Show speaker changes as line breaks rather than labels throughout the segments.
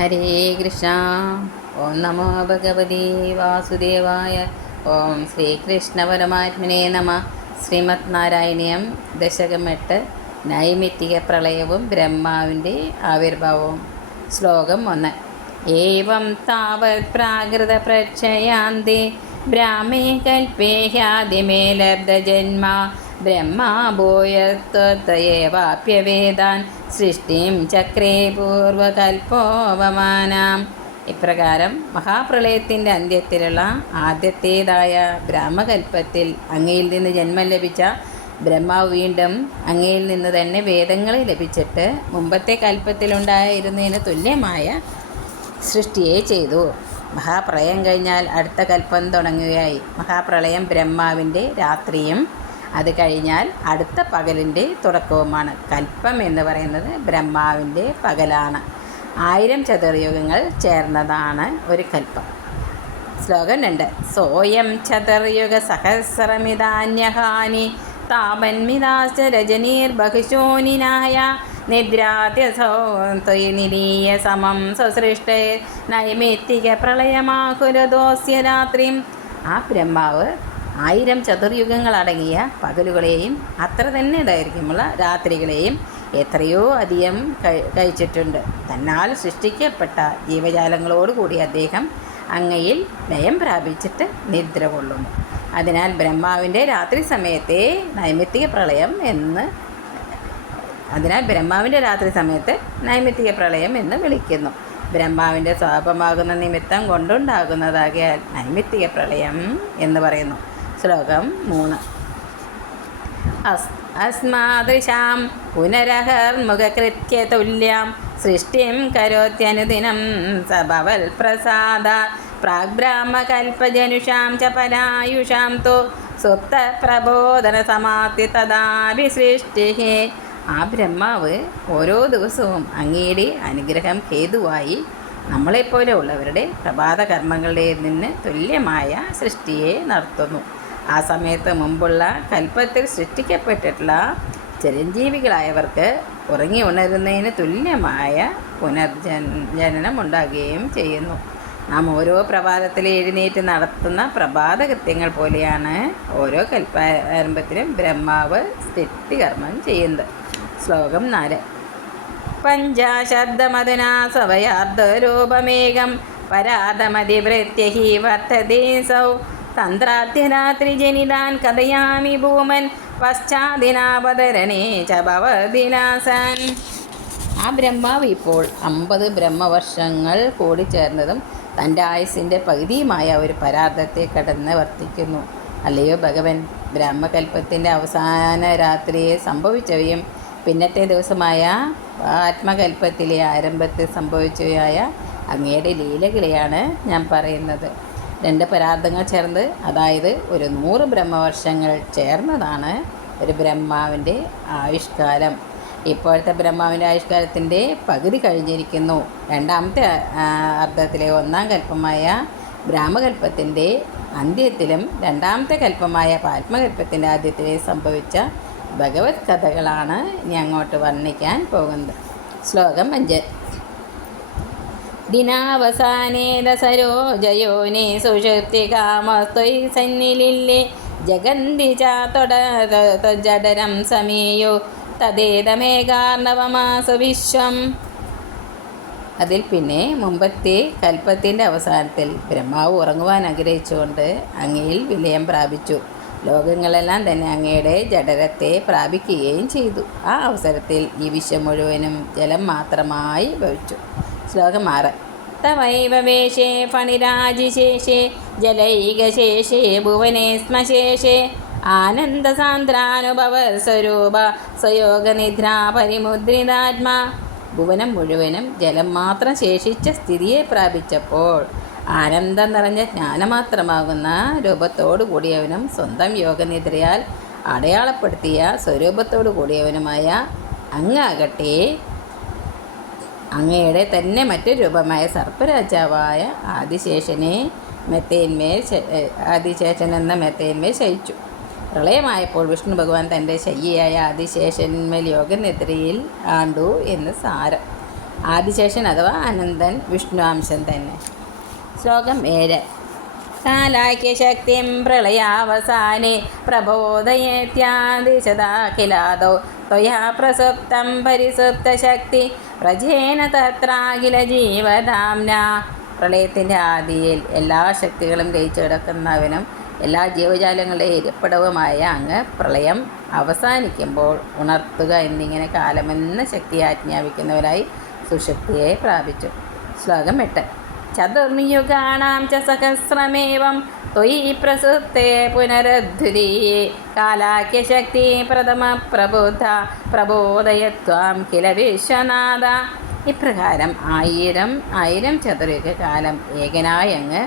ഹരേ കൃഷ്ണ. ഓം നമോ ഭഗവതി വാസുദേവായ. ഓം ശ്രീകൃഷ്ണ പരമാത്മനെ നമ. ശ്രീമത് നാരായണീയം ദശകം എട്ട് നൈമിത്തിക പ്രളയവും ബ്രഹ്മാവിന്റെ ആവിർഭാവവും. ശ്ലോകം ഒന്ന്. ഏവം താവത് പ്രാകൃത പ്രക്ഷയാന്തി ബ്രാഹ്മേ കൽപ്പേഹ്യാദിമേ ലബ്ധജന്മ ബ്രഹ്മാഭൂയത്വയേവാപ്യവേദാൻ സൃഷ്ടിം ചക്രേ പൂർവകൽപ്പോപമാനാം. ഇപ്രകാരം മഹാപ്രളയത്തിന്റെ അന്ത്യത്തിലുള്ള ആദ്യത്തേതായ ബ്രാഹ്മകൽപ്പത്തിൽ അങ്ങയിൽ നിന്ന് ജന്മം ലഭിച്ച ബ്രഹ്മാവ് വീണ്ടും അങ്ങയിൽ നിന്ന് തന്നെ വേദങ്ങളെ ലഭിച്ചിട്ട് മുമ്പത്തെ കൽപ്പത്തിലുണ്ടായിരുന്നതിന് തുല്യമായ സൃഷ്ടിയെ ചെയ്തു. മഹാപ്രളയം കഴിഞ്ഞാൽ അടുത്ത കൽപ്പം തുടങ്ങുകയായി. മഹാപ്രളയം ബ്രഹ്മാവിന്റെ രാത്രിയും അത് കഴിഞ്ഞാൽ അടുത്ത പകലിന്റെ തുടക്കവുമാണ്. കൽപ്പം എന്ന് പറയുന്നത് ബ്രഹ്മാവിന്റെ പകലാണ്. ആയിരം ചതുർയുഗങ്ങൾ ചേർന്നതാണ് ഒരു കൽപ്പം. ശ്ലോകം രണ്ട്. സോയം ചതുർയുഗ സഹസ്രമിതാന്യഹാനി താപന്മിതാശ്ച രജനീർബഹുശോനിനായ നിദ്രാത്യസോ നിദ്രാത്യസോയ സമം സുസൃഷ്ട നൈമിത്തിക പ്രളയമാകുലദോസ്യ രാത്രിയും ആ ബ്രഹ്മാവ് ആയിരം ചതുർയുഗങ്ങളടങ്ങിയ പകലുകളെയും അത്ര തന്നെ ദൈർഘ്യമുള്ള രാത്രികളെയും എത്രയോ അധികം കഴിച്ചിട്ടുണ്ട്. തന്നാൽ സൃഷ്ടിക്കപ്പെട്ട ജീവജാലങ്ങളോടുകൂടി അദ്ദേഹം അങ്ങയിൽ നയം പ്രാപിച്ചിട്ട് നിദ്ര കൊള്ളുന്നു. അതിനാൽ ബ്രഹ്മാവിന്റെ രാത്രി സമയത്തെ നൈമിത്തിക പ്രളയം എന്ന് അതിനാൽ ബ്രഹ്മാവിന്റെ രാത്രി സമയത്തെ നൈമിത്തിക പ്രളയം എന്ന് വിളിക്കുന്നു. ബ്രഹ്മാവിന്റെ സ്വാപമാകുന്ന നിമിത്തം കൊണ്ടുണ്ടാകുന്നതാകിയാൽ നൈമിത്തിക പ്രളയം എന്ന് പറയുന്നു. ശ്ലോകം മൂന്ന്. അസ് അസ്മാദൃശാം പുനരഹർമുഖകൃത്യ തുല്യം സൃഷ്ടിം കരോത്യനുദിനം സഭവൽ പ്രസാദ പ്രാഗ്ബ്രാഹ്മകൽപ്പജനുഷാം ച പരായുഷാം തോ സ്വപ്ത പ്രബോധന സമാപ്തി തഥാഭിസൃഷ്ടി ആ ബ്രഹ്മാവ് ഓരോ ദിവസവും അങ്ങയുടെ അനുഗ്രഹം ഹേതുവായി നമ്മളെപ്പോലെ ഉള്ളവരുടെ പ്രഭാത കർമ്മങ്ങളുടെ നിന്ന് തുല്യമായ സൃഷ്ടിയെ നടത്തുന്നു. ആ സമയത്ത് മുമ്പുള്ള കൽപ്പത്തിൽ സൃഷ്ടിക്കപ്പെട്ടിട്ടുള്ള ചിരഞ്ജീവികളായവർക്ക് ഉറങ്ങി ഉണരുന്നതിന് തുല്യമായ പുനർജനം ഉണ്ടാകുകയും ചെയ്യുന്നു. നാം ഓരോ പ്രഭാതത്തിൽ എഴുന്നേറ്റ് നടത്തുന്ന പ്രഭാത കൃത്യങ്ങൾ പോലെയാണ് ഓരോ കൽപ്പാരംഭത്തിലും ബ്രഹ്മാവ് സ്ഥിതികർമ്മം ചെയ്യുന്നത്. ശ്ലോകം നാല്. പഞ്ചാശബ്ദമധുനാ സവയാർദ്ധരൂപമേകം. പരാതമതിവൃത്യ ഹി വർത്തതേ സൗ. തന്ത്രാദ്യരാത്രിജനിതാൻ കഥയാമി ഭൂമൻ പശ്ചാദിനാവതരണേ ച ഭവതിലാസൻ ആ ബ്രഹ്മാവ് ഇപ്പോൾ അമ്പത് ബ്രഹ്മവർഷങ്ങൾ കൂടിച്ചേർന്നതും തന്റെ ആയുസിന്റെ പകുതിയുമായ ഒരു പരാർത്ഥത്തെ കടന്ന് വർത്തിക്കുന്നു. അല്ലയോ ഭഗവൻ? ബ്രഹ്മകൽപ്പത്തിന്റെ അവസാന രാത്രിയെ സംഭവിച്ചവയും പിന്നത്തെ ദിവസമായ ആത്മകൽപ്പത്തിലെ ആരംഭത്തിൽ സംഭവിച്ചവയായ അങ്ങയുടെ ലീലകളെയാണ് ഞാൻ പറയുന്നത്. രണ്ട് പരാർത്ഥങ്ങൾ ചേർന്ന് അതായത് ഒരു നൂറ് ബ്രഹ്മവർഷങ്ങൾ ചേർന്നതാണ് ഒരു ബ്രഹ്മാവിന്റെ ആവിഷ്കാരം. ഇപ്പോഴത്തെ ബ്രഹ്മാവിന്റെ ആവിഷ്കാരത്തിന്റെ പകുതി കഴിഞ്ഞിരിക്കുന്നു. രണ്ടാമത്തെ അർത്ഥത്തിലെ ഒന്നാം കൽപ്പമായ ബ്രാഹ്മകൽപ്പത്തിന്റെ അന്ത്യത്തിലും രണ്ടാമത്തെ കൽപ്പമായ പാത്മകൽപ്പത്തിന്റെ ആദ്യത്തിലെ സംഭവിച്ച ഭഗവത് കഥകളാണ് ഇനി അങ്ങോട്ട് വർണിക്കാൻ പോകുന്നത്. ശ്ലോകം അഞ്ച്. ദിനാവസാനേ ദസരോജയോനെ സുഷുപ്തി കാമസ്ത്വയി സന്നിലില്ലേ? ജഗന്തി ചാതൊടരം സമീയോ. തദേതമേകാർണവമാസ വിശ്വം. അതിൽ പിന്നെ മുമ്പത്തെ കൽപ്പത്തിന്റെ അവസാനത്തിൽ ബ്രഹ്മാവ് ഉറങ്ങുവാൻ ആഗ്രഹിച്ചുകൊണ്ട് അങ്ങയിൽ വിലയം പ്രാപിച്ചു. ലോകങ്ങളെല്ലാം തന്നെ അങ്ങയുടെ ജഡരത്തെ പ്രാപിക്കുകയും ചെയ്തു. ആ അവസരത്തിൽ ഈ വിശ്വം മുഴുവനും ജലം മാത്രമായി ഭവിച്ചു. ശ്ലോകം ആറ്. തവൈവ വേഷേ ഫണിരാജിശേഷേ ജലൈകശേഷേ ഭുവനെ സ്മശേഷേ ആനന്ദസാന്ദ്രാനുഭവ സ്വരൂപ സ്വയോഗനിദ്രാ പരിമുദ്രിതാത്മാ. ഭുവനം മുഴുവനും ജലം മാത്രം ശേഷിച്ച സ്ഥിതിയെ പ്രാപിച്ചപ്പോൾ ആനന്ദം നിറഞ്ഞ ജ്ഞാനമാത്രമാകുന്ന രൂപത്തോടു കൂടിയവനും സ്വന്തം യോഗനിദ്രയാൽ അടയാളപ്പെടുത്തിയ സ്വരൂപത്തോടു കൂടിയവനുമായ അങ്ങാകട്ടെ അങ്ങയുടെ തന്നെ മറ്റൊരു രൂപമായ സർപ്പരാജാവായ ആദിശേഷനെ മെത്തേന്മേൽ ആദിശേഷൻ എന്ന മെത്തേന്മേൽ ശയിച്ചു. പ്രളയമായപ്പോൾ വിഷ്ണു ഭഗവാൻ തന്റെ ശയ്യയായ ആദിശേഷന്മേൽ യോഗനിദ്രയിൽ ആണ്ടു എന്ന് സാരം. ആദിശേഷൻ അഥവാ അനന്തൻ വിഷ്ണുവംശൻ തന്നെ. ശ്ലോകം ഏഴ്. കാലാക്യശക്തിം പ്രളയാവസാനെ പ്രബോധയേത്യാദിശതാഖിലാദോ ത്വയാ പ്രസുപ്തം പരിസുപ്തശക്തി പ്രജേന തത്രാഖില ജീവധാംന പ്രളയത്തിന്റെ ആദിയിൽ എല്ലാ ശക്തികളും ലയിച്ചു കിടക്കുന്നവനും എല്ലാ ജീവജാലങ്ങളുടെയും ഇരിപ്പിടവുമായ അങ്ങ് പ്രളയം അവസാനിക്കുമ്പോൾ ഉണർത്തുക എന്നിങ്ങനെ കാലമെന്ന ശക്തിയെ ആജ്ഞാപിക്കുന്നവരായി സുശക്തിയെ പ്രാപിച്ചു. ശ്ലോകം എട്ട്. ചതുർയുഗാണാം ച സഹസ്രമേവം. ത്വയി പ്രസുപ്തേ പുനരുദ്ധുരീയേ കാലാക്യശക്തി പ്രഥമ പ്രബുദ്ധ. പ്രബോധയത്വാം കില വിശ്വനാഥ. ഇപ്രകാരം ആയിരം ആയിരം ചതുരക കാലം ഏകനായി അങ്ങ്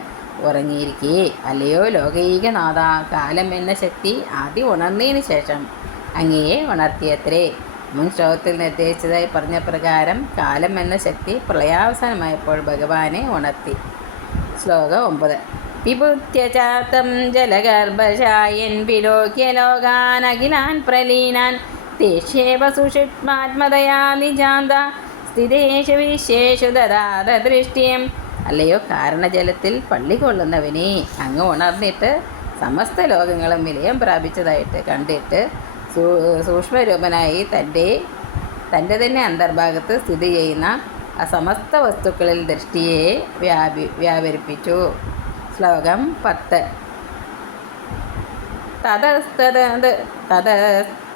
ഉറങ്ങിയിരിക്കേ. അല്ലയോ ലോകൈകനാഥ കാലം എന്ന ശക്തി ആദ്യം ഉണർന്നതിന് ശേഷം അങ്ങയെ ഉണർത്തിയത്രേ. മുൻ ശ്ലോകത്തിൽ നിർദ്ദേശിച്ചതായി പറഞ്ഞ പ്രകാരം കാലം എന്ന ശക്തി പ്രളയാവസാനമായപ്പോൾ ഭഗവാനെ ഉണർത്തി. ശ്ലോകം ഒമ്പത്. വിഭുത്യചാത്തം ജലഗർഭശായൻ വിലോക്യ ലോകാനഖിലാൻ പ്രലീനാൻ തേശേവ സുഷുഷ്മാത്മതയാ നിജാന്ത സ്ഥിതേഷു വിശേഷു ദൃഷ്ടിയം അല്ലയോ കാരണജലത്തിൽ പള്ളി കൊള്ളുന്നവനെ അങ്ങ് ഉണർന്നിട്ട് സമസ്ത ലോകങ്ങളും വിലയം പ്രാപിച്ചതായിട്ട് കണ്ടിട്ട് സൂക്ഷ്മരൂപനായി തന്റെ തന്റെ തന്നെ അന്തർഭാഗത്ത് സ്ഥിതി ചെയ്യുന്ന ആ സമസ്ത വസ്തുക്കളിൽ ദൃഷ്ടിയെ വ്യാപി വ്യാപരിപ്പിച്ചു. ശ്ലോകം പത്ത്. തതസ്തത് തത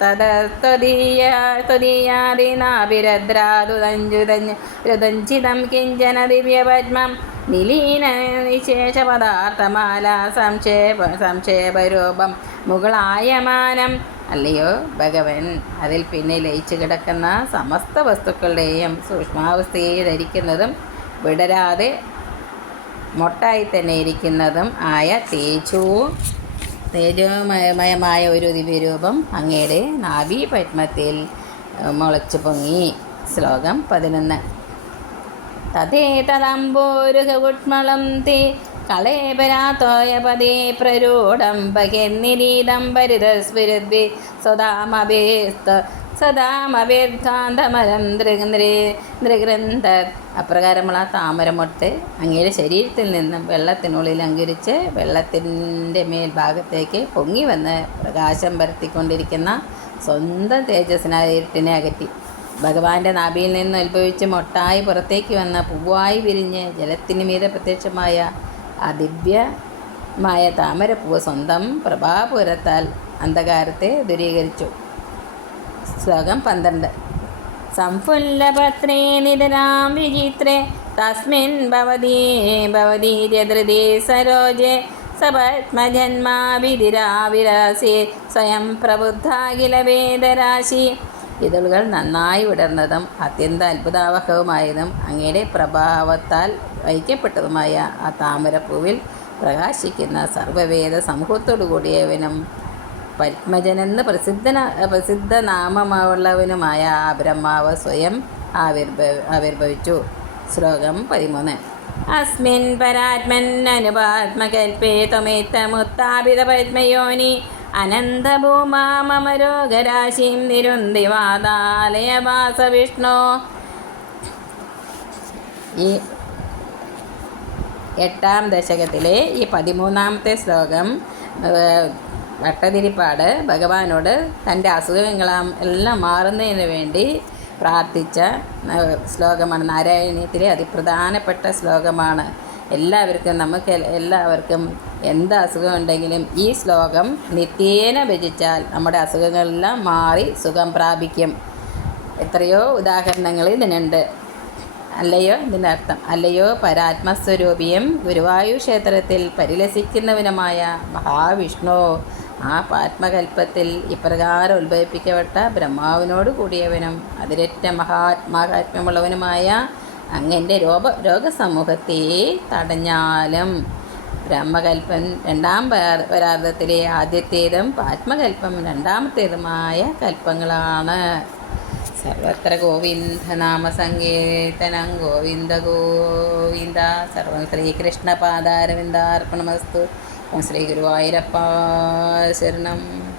തദസ്തദീയാദിനാഭിരദ്രാതുതഞ്ചുതഞ്ചിതം കിഞ്ചന ദിവ്യപത്മം നിലീന നിശേഷപദാർത്ഥമാല സംക്ഷേപ സംക്ഷേപരൂപം മുകളായമാനം അല്ലയോ? ഭഗവൻ അതിൽ പിന്നെ ലയിച്ചു കിടക്കുന്ന സമസ്ത വസ്തുക്കളുടെയും സൂക്ഷ്മാവസ്ഥയെ ധരിക്കുന്നതും വിടരാതെ മൊട്ടായി തന്നെ ഇരിക്കുന്നതും ആയ തേജവും തേജോമയമായ ഒരു ദിവ്യരൂപം അങ്ങയുടെ നാഭി പത്മത്തിൽ മുളച്ചു പൊങ്ങി. ശ്ലോകം പതിനൊന്ന്. തഥേതദംബോരുഹുട്മളം തേ കളേപരാത്തോയപദേ പ്രരൂഢം ഭഗന്നിരീതം പരിതസ്ഫുരദ്വി സദാമഭേസ്ത സദാമഭേദ്ധാന്തമരം നൃഗ്രന്ഥ അപ്രകാരമുള്ള താമരമൊട്ട് അങ്ങയുടെ ശരീരത്തിൽ നിന്നും വെള്ളത്തിനുള്ളിൽ അങ്കുരിച്ച് വെള്ളത്തിന്റെ മേൽഭാഗത്തേക്ക് പൊങ്ങി വന്ന് പ്രകാശം പരത്തിക്കൊണ്ടിരിക്കുന്ന സ്വന്തം തേജസ്സിനായ ഇരുട്ടിനെ അകറ്റി. ഭഗവാന്റെ നാഭിയിൽ നിന്ന് ഉത്ഭവിച്ച് മൊട്ടായി പുറത്തേക്ക് വന്ന പൂവായി വിരിഞ്ഞ് ജലത്തിന് മീതെ പ്രത്യക്ഷമായ ആ ദിവ്യമായ താമരപ്പൂവ് സ്വന്തം പ്രഭാപുരത്താൽ അന്ധകാരത്തെ ദൂരീകരിച്ചു. ശ്ലോകം പന്ത്രണ്ട്. സംഫുല്ലപത്രേ നിതരാം വിചിത്രേ തസ്മിൻ ഭവതീ ഭവതീര്യധൃതി സരോജേ സപത്മജന്മാവിതിരാവിരാസി സ്വയം പ്രബുദ്ധാഖില വേദരാശി ഇതളുകൾ നന്നായി വിടർന്നതും അത്യന്ത അത്ഭുതാവഹവുമായതും അങ്ങയുടെ പ്രഭാവത്താൽ വഹിക്കപ്പെട്ടതുമായ ആ താമരപ്പൂവിൽ പ്രകാശിക്കുന്ന സർവവേദ സമൂഹത്തോടു കൂടിയവനും പത്മജനെന്ന് പ്രസിദ്ധന പ്രസിദ്ധ നാമമുള്ളവനുമായ ആ ബ്രഹ്മാവ് സ്വയം ആവിർഭവ ആവിർഭവിച്ചു. ശ്ലോകം പതിമൂന്ന്. അസ്മിൻ പരാത്മൻ അനുപാത്മകൽപേ ത്വമേത്തമുത്താപിത പത്മയോനി അനന്തഭൂമാ മമ രോഗരാശിം വിഷ്ണു ഈ എട്ടാം ദശകത്തിലെ ഈ പതിമൂന്നാമത്തെ ശ്ലോകം വട്ടതിരിപ്പാട് ഭഗവാനോട് തന്റെ അസുഖങ്ങളാം എല്ലാം മാറുന്നതിന് വേണ്ടി പ്രാർത്ഥിച്ച ശ്ലോകമാണ്. നാരായണീയത്തിലെ അതിപ്രധാനപ്പെട്ട ശ്ലോകമാണ്. എല്ലാവർക്കും നമുക്ക് എല്ലാവർക്കും എന്ത് അസുഖം ഉണ്ടെങ്കിലും ഈ ശ്ലോകം നിത്യേന ഭജിച്ചാൽ നമ്മുടെ അസുഖങ്ങളെല്ലാം മാറി സുഖം പ്രാപിക്കും. എത്രയോ ഉദാഹരണങ്ങൾ ഇതിനുണ്ട്. അല്ലയോ? ഇതിന്റെ അർത്ഥം അല്ലയോ? പരാത്മസ്വരൂപിയും ഗുരുവായു ക്ഷേത്രത്തിൽ പരിലസിക്കുന്നവനുമായ മഹാവിഷ്ണു ആ പാത്മകൽപ്പത്തിൽ ഇപ്രകാരം ഉത്ഭവിപ്പിക്കപ്പെട്ട ബ്രഹ്മാവിനോട് കൂടിയവനും അതിരറ്റ മഹാത്മാഹാത്മ്യമുള്ളവനുമായ അങ്ങന്റെ രോഗ രോഗസമൂഹത്തെ തടഞ്ഞാലും ബ്രഹ്മകൽപ്പൻ രണ്ടാം പരാ- പരാർത്ഥത്തിലെ ആദ്യത്തേതും പാത്മകൽപ്പം രണ്ടാമത്തേതുമായ കൽപ്പങ്ങളാണ്. സർവത്ര ഗോവിന്ദനാമ സങ്കീർത്തനം ഗോവിന്ദ ഗോവിന്ദ. സർവം ശ്രീകൃഷ്ണപാദാരവിന്ദാർപ്പണമസ്തു. ശ്രീ ഗുരുവായൂരപ്പ ശരണം.